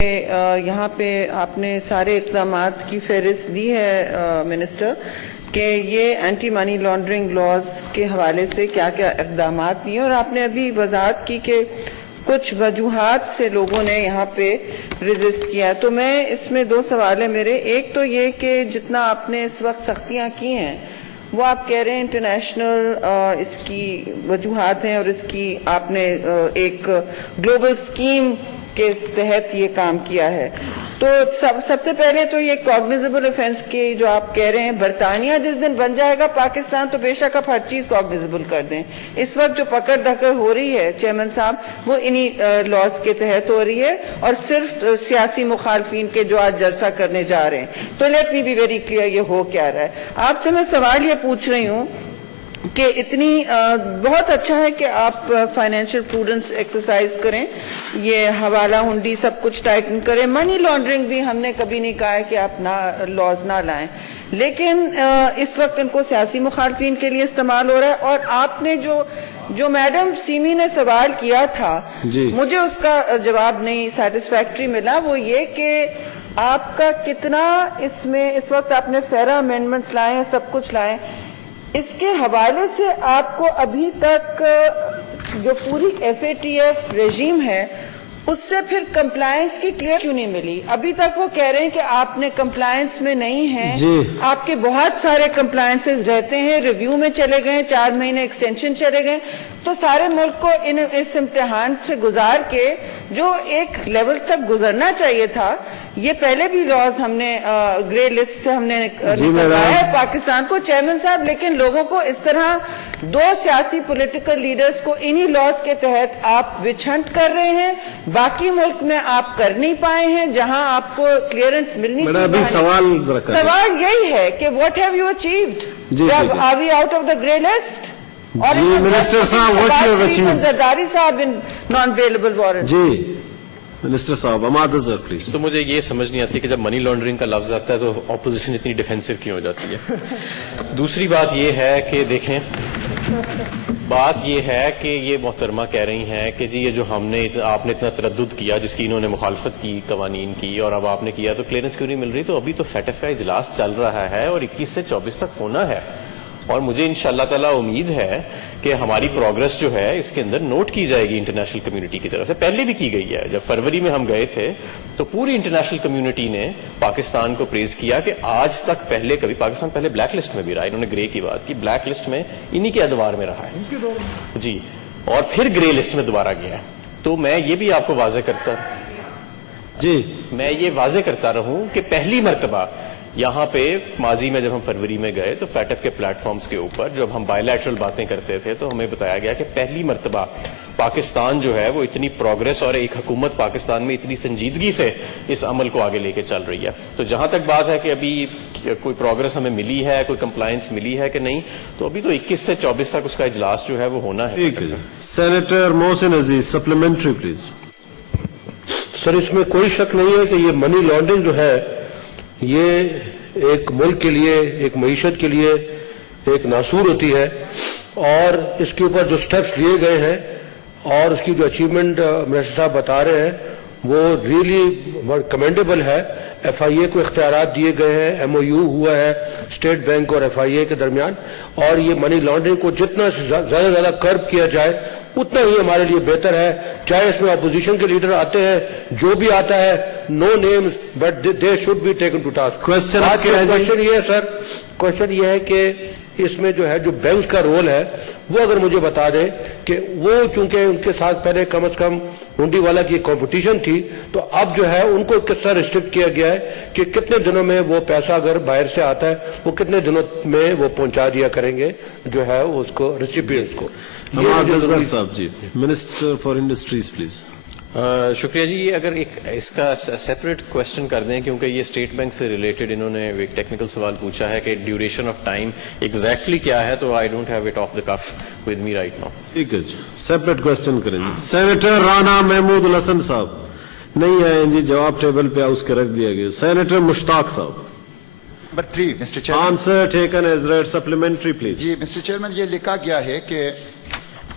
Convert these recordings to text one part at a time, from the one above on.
یہاں پہ آپ نے سارے اقدامات کی فہرست دی ہے منسٹر کہ یہ اینٹی منی لانڈرنگ لاز کے حوالے سے کیا کیا اقدامات دیے، اور آپ نے ابھی وضاحت کی کہ کچھ وجوہات سے لوگوں نے یہاں پہ ریزسٹ کیا. تو میں اس میں دو سوال ہیں میرے. ایک تو یہ کہ جتنا آپ نے اس وقت سختیاں کی ہیں وہ آپ کہہ رہے ہیں انٹرنیشنل اس کی وجوہات ہیں، اور اس کی آپ نے ایک گلوبل اسکیم کے تحت یہ کام کیا ہے. تو سب سے پہلے تو یہ کاگنیزیبل افینس کے جو آپ کہہ رہے ہیں، برطانیہ جس دن بن جائے گا پاکستان تو بے شک آپ ہر چیز کاگنیزیبل کر دیں. اس وقت جو پکڑ دھکڑ ہو رہی ہے چیئرمین صاحب وہ انہی لاز کے تحت ہو رہی ہے، اور صرف سیاسی مخالفین کے جو آج جلسہ کرنے جا رہے ہیں. تو let me be very clear یہ ہو کیا رہا ہے. آپ سے میں سوال یہ پوچھ رہی ہوں کہ اتنی بہت اچھا ہے کہ آپ فائنینشیل پروڈنس ایکسرسائز کریں، یہ حوالہ ہنڈی سب کچھ ٹائٹن کریں. منی لانڈرنگ بھی ہم نے کبھی نہیں کہا ہے کہ آپ لاز نہ لائیں، لیکن اس وقت ان کو سیاسی مخالفین کے لیے استعمال ہو رہا ہے. اور آپ نے جو میڈم سیمی نے سوال کیا تھا مجھے اس کا جواب نہیں سیٹسفیکٹری ملا. وہ یہ کہ آپ کا کتنا اس میں اس وقت آپ نے فیرا امینڈمنٹس لائے ہیں، سب کچھ لائے، اس کے حوالے سے آپ کو ابھی تک جو پوری ایف اے ٹی ایف رجیم ہے اس سے پھر کمپلائنس کی کلیئر کیوں نہیں ملی؟ ابھی تک وہ کہہ رہے ہیں کہ آپ نے کمپلائنس میں نہیں ہیں. آپ کے بہت سارے کمپلائنسز رہتے ہیں، ریویو میں چلے گئے، 4 مہینے ایکسٹینشن چلے گئے. تو سارے ملک کو اس امتحان سے گزار کے جو ایک لیول تک گزرنا چاہیے تھا، یہ پہلے بھی لاز ہم نے گرے لسٹ سے ہم نے نکلوایا ہے پاکستان کو چیئرمین صاحب، لیکن لوگوں کو اس طرح دو سیاسی پولیٹیکل لیڈرز کو انہی لاز کے تحت آپ وچ ہنٹ کر رہے ہیں. باقی ملک میں آپ کر نہیں پائے ہیں جہاں آپ کو کلیئرنس ملنی تھی. سوال یہی ہے کہ what have you achieved? Are we out of the grey list? اور منسٹر صاحب زرداری صاحب نان اویلیبل وارنٹ. جی منسٹر صاحب اماد سر پلیز. تو مجھے یہ سمجھ نہیں آتی کہ جب منی لانڈرنگ کا لفظ آتا ہے تو اپوزیشن اتنی ڈیفینسو کیوں ہو جاتی ہے. دوسری بات یہ ہے کہ دیکھیں، بات یہ ہے کہ یہ محترمہ کہہ رہی ہیں کہ جی یہ جو آپ نے اتنا تردد کیا جس کی انہوں نے مخالفت کی قوانین کی، اور اب آپ نے کیا تو کلیئرنس کیوں نہیں مل رہی؟ تو ابھی تو فیٹف کا اجلاس چل رہا ہے اور 21 سے 24 تک ہونا ہے، اور مجھے انشاءاللہ تعالیٰ امید ہے کہ ہماری پروگرس جو ہے اس کے اندر نوٹ کی جائے گی انٹرنیشنل کمیونٹی کی طرف سے. پہلے بھی کی گئی ہے. جب فروری میں ہم گئے تھے تو پوری انٹرنیشنل کمیونٹی نے پاکستان کو پریز کیا کہ آج تک پہلے کبھی پاکستان پہلے بلیک لسٹ میں بھی رہا. انہوں نے گرے کی بات کی، بلیک لسٹ میں انہی کے ادوار میں رہا ہے جی، اور پھر گرے لسٹ میں دوبارہ گیا ہے. تو میں یہ بھی آپ کو واضح کرتا رہوں کہ پہلی مرتبہ یہاں پہ ماضی میں جب ہم فروری میں گئے تو فیٹف کے پلیٹ فارمز کے اوپر جب ہم بائی لیٹرل باتیں کرتے تھے تو ہمیں بتایا گیا کہ پہلی مرتبہ پاکستان جو ہے وہ اتنی پروگرس اور ایک حکومت پاکستان میں اتنی سنجیدگی سے اس عمل کو آگے لے کے چل رہی ہے. تو جہاں تک بات ہے کہ ابھی کوئی پروگرس ہمیں ملی ہے، کوئی کمپلائنس ملی ہے کہ نہیں، تو ابھی تو 21 سے 24 تک اس کا اجلاس جو ہے وہ ہونا ہے. Senator Mohsin Aziz supplementary please. Sir اس میں کوئی شک نہیں ہے کہ یہ منی لانڈرنگ جو ہے یہ ایک ملک کے لیے، ایک معیشت کے لیے ایک ناسور ہوتی ہے، اور اس کے اوپر جو سٹیپس لیے گئے ہیں اور اس کی جو اچیومنٹ منسٹر صاحب بتا رہے ہیں وہ ریئلی کمینڈیبل ہے. ایف آئی اے کو اختیارات دیے گئے ہیں، ایم او یو ہوا ہے اسٹیٹ بینک اور ایف آئی اے کے درمیان، اور یہ منی لانڈرنگ کو جتنا زیادہ کرب کیا جائے اتنا ہی ہمارے لیے بہتر ہے. چاہے اس میں اپوزیشن کے لیڈر آتے ہیں، جو بھی آتا ہے، no names but they should be taken to task. Question یہ ہے سر، کوشچن یہ ہے کہ اس میں جو ہے جو بینکس کا رول ہے وہ اگر مجھے بتا دیں کہ وہ چونکہ ان کے ساتھ پہلے کم از کم ہنڈی والا کی کمپٹیشن تھی، تو اب جو ہے ان کو کس طرح ریسٹرکٹ کیا گیا ہے کہ کتنے دنوں میں وہ پیسہ اگر باہر سے آتا ہے وہ کتنے دنوں میں وہ پہنچا دیا کریں گے جو ہے اس کو ریسیپینٹس کو. صاحب جی منسٹر فار انڈسٹریز پلیز. شکریہ جی. یہ اگر اس کا سیپریٹ کوشچن کر دیں کیونکہ یہ اسٹیٹ بینک سے ریلیٹڈ انہوں نے ایک ٹیکنیکل سوال پوچھا ہے کہ ڈیوریشن آف ٹائم ایگزیکٹلی کیا ہے، تو I don't have it off the cuff with me right now. ٹھیک ہے جی، سیپریٹ کوشچن کریں جی. سینیٹر رانا محمود الحسن صاحب نہیں آئے جی، جواب ٹیبل پہ اس کے رکھ دیا گیا. سینیٹر مشتاق صاحب. Number 3, Mr. Chairman. Answer taken as read. Supplementary, please. G Mr. Chairman, یہ لکھا گیا ہے کہ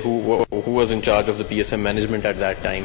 who was in charge of the PSM management at that time,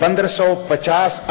1550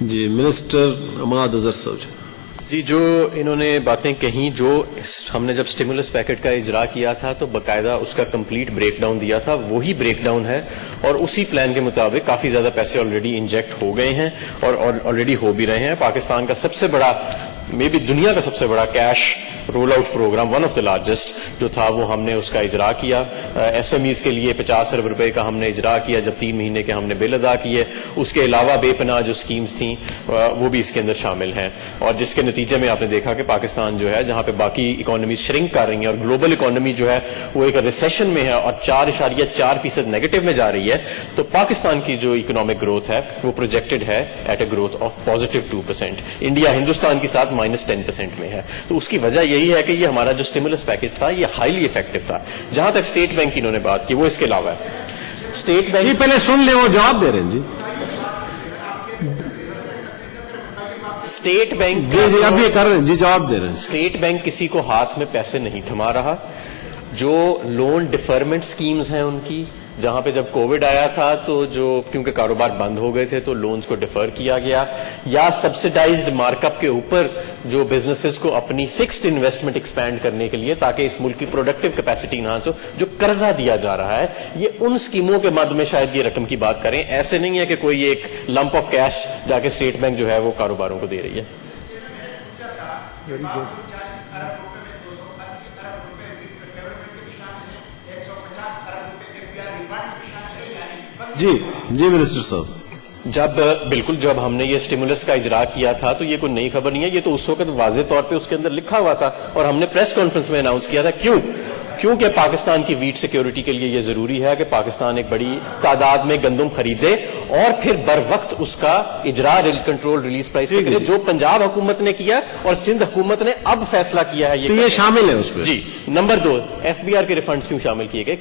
جی منسٹر اماد اظہر صاحب. جی جو انہوں نے باتیں کہیں جو ہم نے جب سٹیمولس پیکٹ کا اجرا کیا تھا تو باقاعدہ اس کا کمپلیٹ بریک ڈاؤن دیا تھا, وہی بریک ڈاؤن ہے اور اسی پلان کے مطابق کافی زیادہ پیسے آلریڈی انجیکٹ ہو گئے ہیں اور آلریڈی ہو بھی رہے ہیں. پاکستان کا سب سے بڑا, مے بی دنیا کا سب سے بڑا cash roll out programme, one of the largest جو تھا, وہ ہم نے اس کا اجرا کیا. ایس ایم ایز کے لیے 50 ارب روپے کا ہم نے اجرا کیا جب 3 مہینے کے ہم نے بل ادا کیے. اس کے علاوہ بے پناہ جو سکیمز تھیں وہ بھی اس کے اندر شامل ہیں, اور جس کے نتیجے میں آپ نے دیکھا کہ پاکستان جو ہے جہاں پہ باقی اکانومیز شرنک کر رہی ہیں اور گلوبل اکانومی جو ہے وہ ایک ریسیشن میں ہے اور 4.4% نیگیٹو میں جا رہی ہے, تو پاکستان کی جو اکنامک گروتھ ہے وہ پروجیکٹڈ ہے at a growth of +2%. India Hindustan کے ساتھ -10% میں ہے. تو اس کی وجہ یہی ہے کہ یہ ہمارا جو سٹیمولس پیکج تھا یہ ہائیلی افیکٹو تھا. جہاں تک اسٹیٹ بینک کی انہوں نے بات کی وہ اس کے علاوہ ہے. اسٹیٹ جی بینک پہلے سن لیں, وہ جواب دے رہے ہیں. جی اسٹیٹ بینک جی جی اب یہ کر رہے ہیں, جی جواب دے رہے ہیں. اسٹیٹ بینک کسی کو ہاتھ میں پیسے نہیں تھما رہا. جو لون ڈیفرمنٹ سکیمز ہیں ان کی, جہاں پہ جب کووڈ آیا تھا تو جو کیونکہ کاروبار بند ہو گئے تھے تو لونز کو ڈیفر کیا گیا, یا سبسڈائزڈ مارک اپ کے اوپر جو بزنسز کو اپنی فکسڈ انویسٹمنٹ ایکسپینڈ کرنے کے لیے تاکہ اس ملک کی پروڈکٹیو کیپیسٹی انہانس ہو, جو قرضہ دیا جا رہا ہے, یہ ان سکیموں کے مد میں شاید یہ رقم کی بات کریں. ایسے نہیں ہے کہ کوئی ایک لمپ آف کیش جا کے اسٹیٹ بینک جو ہے وہ کاروباروں کو دے رہی ہے. جی جی منسٹر صاحب. بالکل جب ہم نے یہ سٹیمولس کا اجرا کیا تھا تو یہ کوئی نئی خبر نہیں ہے, یہ تو اس وقت واضح طور پہ اس کے اندر لکھا ہوا تھا اور ہم نے پریس کانفرنس میں اناؤنس کیا تھا. کیونکہ پاکستان کی ویٹ سیکیورٹی کے لیے یہ ضروری ہے کہ پاکستان ایک بڑی تعداد میں گندم خریدے اور پھر بر وقت اس کا اجرا کنٹرول ریلیز پرائس پہ کرے, جو پنجاب حکومت نے کیا اور سندھ حکومت نے اب فیصلہ کیا ہے. یہ شامل ہے اس پہ. جی. نمبر 2, FBR کے ریفنڈز کیوں شامل کیے گئے؟